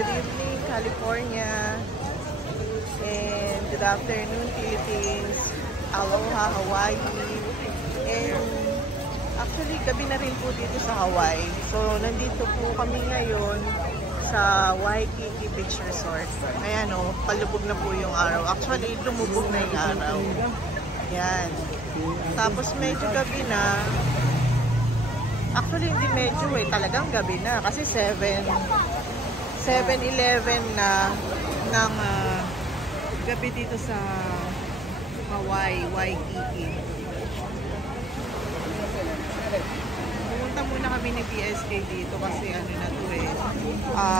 Good evening, California. And good afternoon, Philippines. Aloha, Hawaii. And actually, gabi na rin po dito sa Hawaii. So, nandito po kami ngayon sa Waikiki Beach Resort. Ayan o, palubog na po yung araw. Actually, lumubog na yung araw. Yan. Tapos medyo gabi na. Actually, hindi medyo talagang gabi na. Kasi 7:11 na ng gabi dito sa Hawaii, Waikiki. Pumunta muna kami ni PSK dito kasi ano na to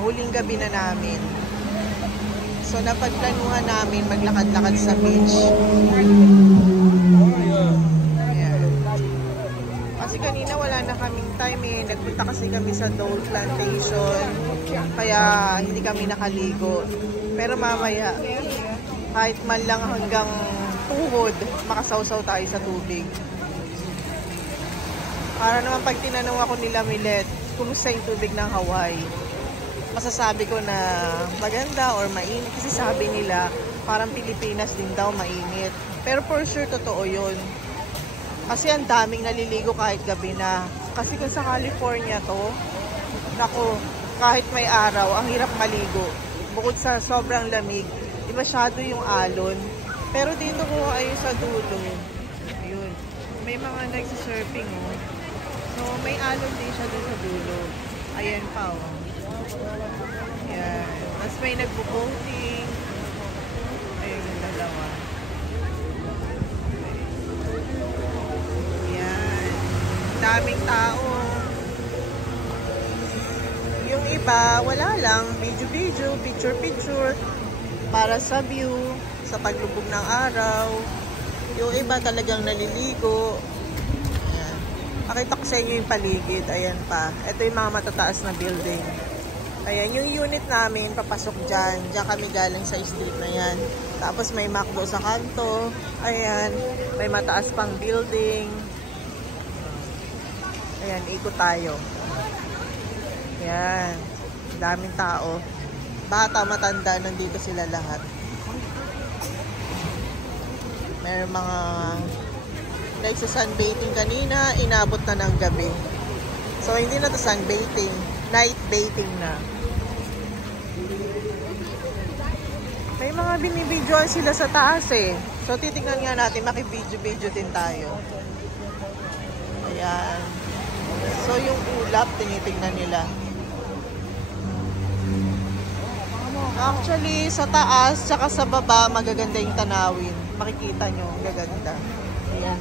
huling gabi na namin. So napagplanuhan namin maglakad-lakad sa beach. Ayan. Kasi kanina wala na kaming time Nagpunta kasi kami sa Dole Plantation. Kaya hindi kami nakaligo. Pero mamaya, kahit man lang hanggang tuhod, makasawsaw tayo sa tubig. Para naman pag tinanong ako nila Milet, kumusta yung tubig ng Hawaii? Masasabi ko na maganda or mainit. Kasi sabi nila, parang Pilipinas din daw mainit. Pero for sure, totoo yun. Kasi ang daming naliligo kahit gabi na. Kasi kung sa California to, naku, kahit may araw, ang hirap maligo. Bukod sa sobrang lamig, di masyado yung alon. Pero dito ko ayun sa dulo, ayun, may mga nagsisurfing So may alon din siya dun sa dulo. Ayan pa Ayan. Tapos may nagbo-boating. Ayun yung dalawa. Ayan. Daming tao. Yung iba, wala lang. Video-video, picture-picture. Para sa view, sa paglubog ng araw. Yung iba talagang naliligo. Ayan. Pakita ko sa inyo yung paligid. Ayan pa. Ito yung mga matataas na building. Ayan, yung unit namin, papasok dyan. Diyan kami galing sa street na yan. Tapos may McDo sa kanto. Ayan, may mataas pang building. Ayan, ikot tayo. Ayan, daming tao. Bata, matanda, nandito sila lahat. May mga nagsa-sunbathing kanina, inabot na ng gabi. So, hindi na to sunbathing. Night bathing na. May mga binibidyoan sila sa taas So, titignan nga natin, makibidyo-video din tayo. Ayan. So, yung ulap, tinitignan nila. Actually, sa taas, tsaka sa baba, magaganda yung tanawin. Makikita nyo, gaganda. Ayan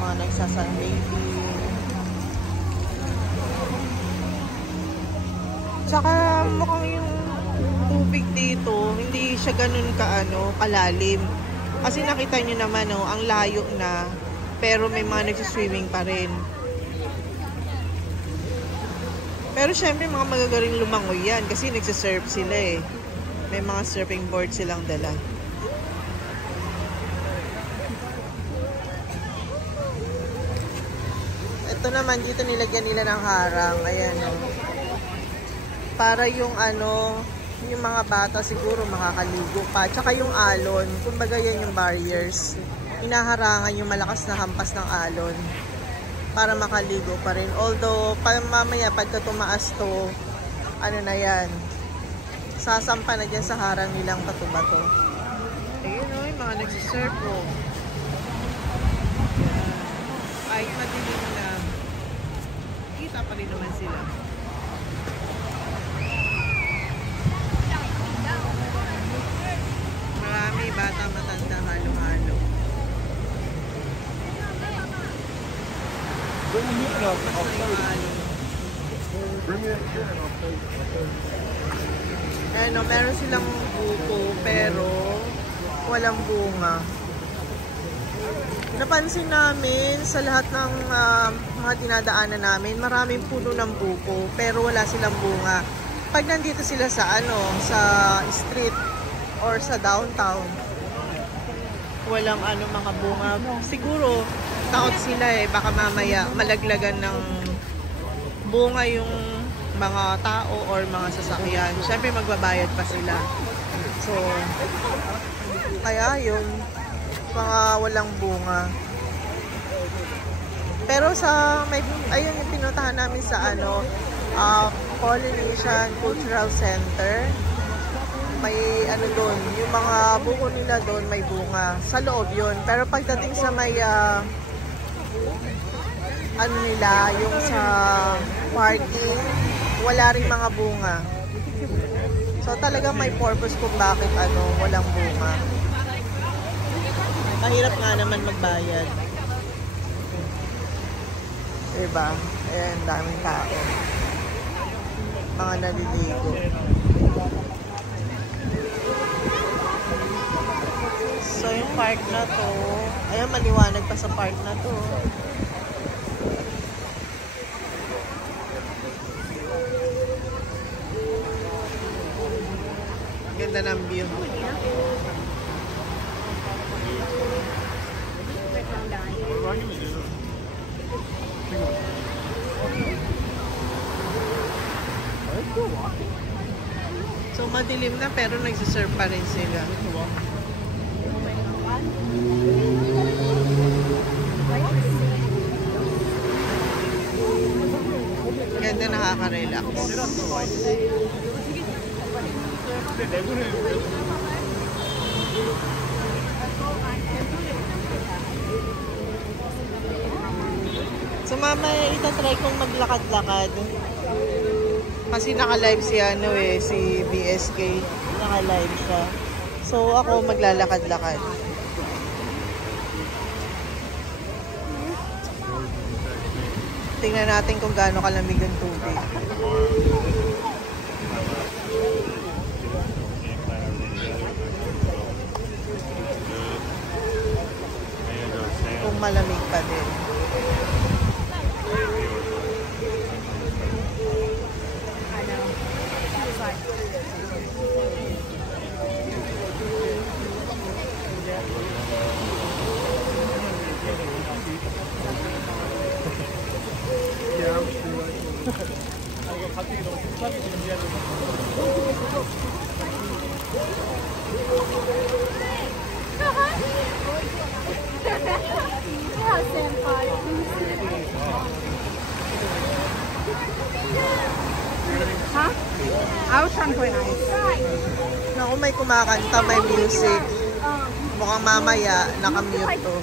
mga nagsasunbathing. Tsaka mukhang yung tubig dito, hindi siya ganun kalalim. Kasi nakita nyo naman, ang layo na. Pero may mga nagsiswimming pa rin. Pero syempre mga magagaling lumangoy yan kasi nagsisurf sila May mga surfing board silang dala. Ito naman, dito nilagyan nila ng harang. Ayan para yung yung mga bata siguro makakaligo pa. Tsaka yung alon, kumbaga yan yung barriers. Inaharangan yung malakas na hampas ng alon para makaligo pa rin. Although, mamaya pagka tumaas to, na yan, sasampa na dyan sa harang nilang bato-bato. Ayun yung mga nagsisurf Ay, madilim na. Kita pa rin naman sila. Marami, bata, matanda, halo-halo. Meron silang buko pero walang bunga. Napansin namin sa lahat ng mga dinadaanan namin, maraming puno ng buko pero wala silang bunga. Pag nandito sila sa sa street or sa downtown, walang mga bunga. Siguro takot sila baka mamaya malaglagan ng bunga yung mga tao or mga sasakyan. Siyempre magbabayad pa sila. So, kaya yung mga walang bunga. Pero sa, ayun yung pinuntahan namin sa Polynesian Cultural Center. May doon, yung mga buko nila doon may bunga. Sa loob yun. Pero pagdating sa may, nila, yung sa parking, wala rin mga bunga. So talagang may purpose kung bakit walang bunga. Mahirap nga naman magbayad. Diba? Ayan, daming tao. Mga naliligo. So yung park na to, ayan, maliwanag pa sa park na to. Ganda ng view. So madilim na pero nagsiserve pa rin sila. Ganda, nakaka-relax. So mamaya itatry kong maglakad-lakad. Kasi naka-live si BSK. Naka-live siya. So ako maglalakad-lakad. Tingnan natin kung gaano kalamig ang tubig. Kung malamig pa din. Huh? I was trying to play nice. Naku, may kumakanta, may music. Mukhang mamaya, nakamute to.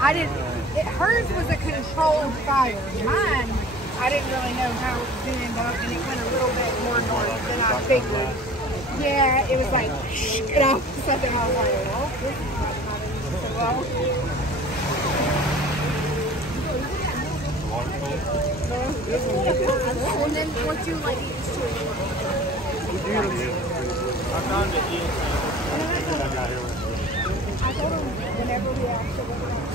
I didn't. Hers was a controlled fire. Mine, I didn't really know how it was doing up, and it went a little bit more north than I figured. Yeah, it was like, and all of a sudden I was like, well, this is not well. And then what's your like these two? I found it. I got here. I told him whenever we actually went out.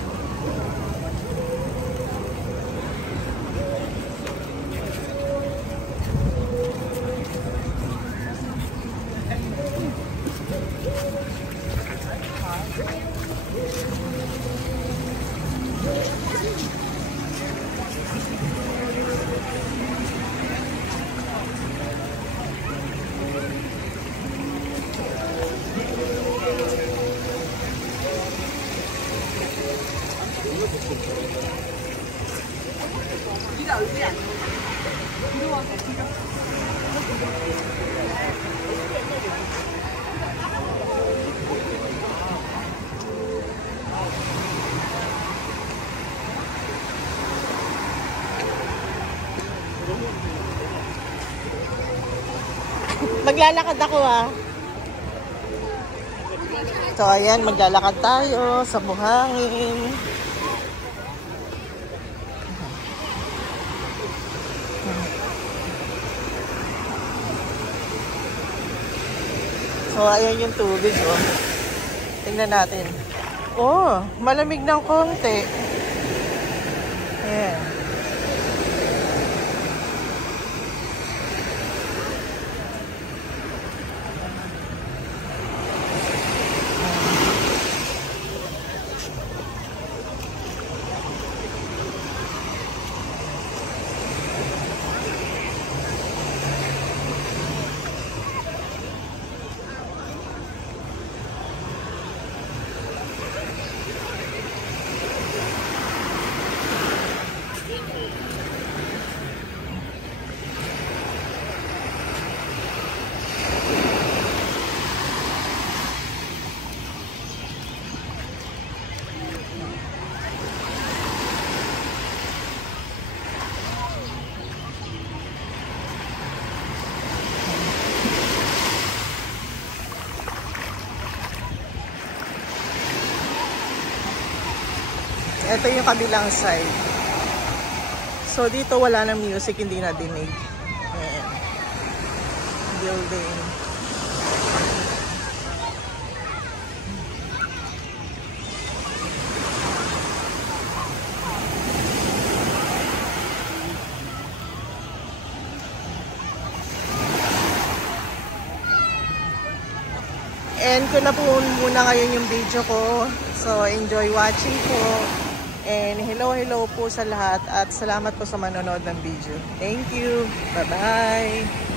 Maglalakad ako So ayan, maglalakad tayo sa buhangin. So ayan yung tubig Tingnan natin. Malamig ng konti. Ayan. Ito yung kabilang side. So, dito wala ng music, hindi na dinig. Ayan. Building. And ko na po muna ngayon yung video ko. So, enjoy watching po. And hello po sa lahat. At salamat po sa manonood ng video. Thank you. Bye-bye.